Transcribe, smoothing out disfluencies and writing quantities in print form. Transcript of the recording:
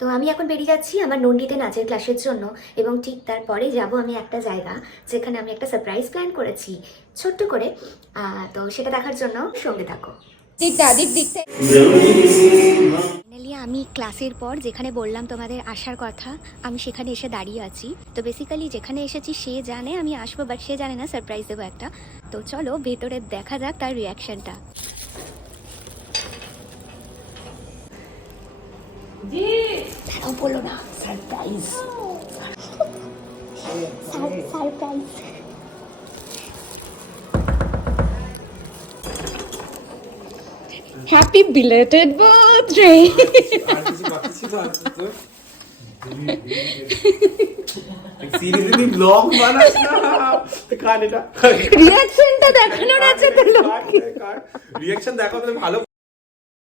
তো আমি এখন বেরিয়ে যাচ্ছি আমার নন্দিতে নাচের ক্লাসের জন্য, এবং ঠিক তারপরে যাব আমি একটা জায়গা যেখানে আমি একটা সারপ্রাইজ প্ল্যান করেছি ছোট্ট করে। তো সেটা দেখার জন্য সঙ্গে থাকো। ফাইনালি আমি ক্লাসের পর যেখানে বললাম তোমাদের আসার কথা, আমি সেখানে এসে দাঁড়িয়ে আছি। তো বেসিক্যালি যেখানে এসেছি সে জানে আমি আসবো, বাট সে জানে না সারপ্রাইজ দেবো একটা। তো চলো ভেতরে দেখা যাক তার রিয়াকশনটা। বলো না surprise. Surprise. Happy belated birthday! Seriously blog বানাস না কাট এটা রিঅ্যাকশনটা দেখানোর আছে তো রিঅ্যাকশন দেখো তাহলে ভালো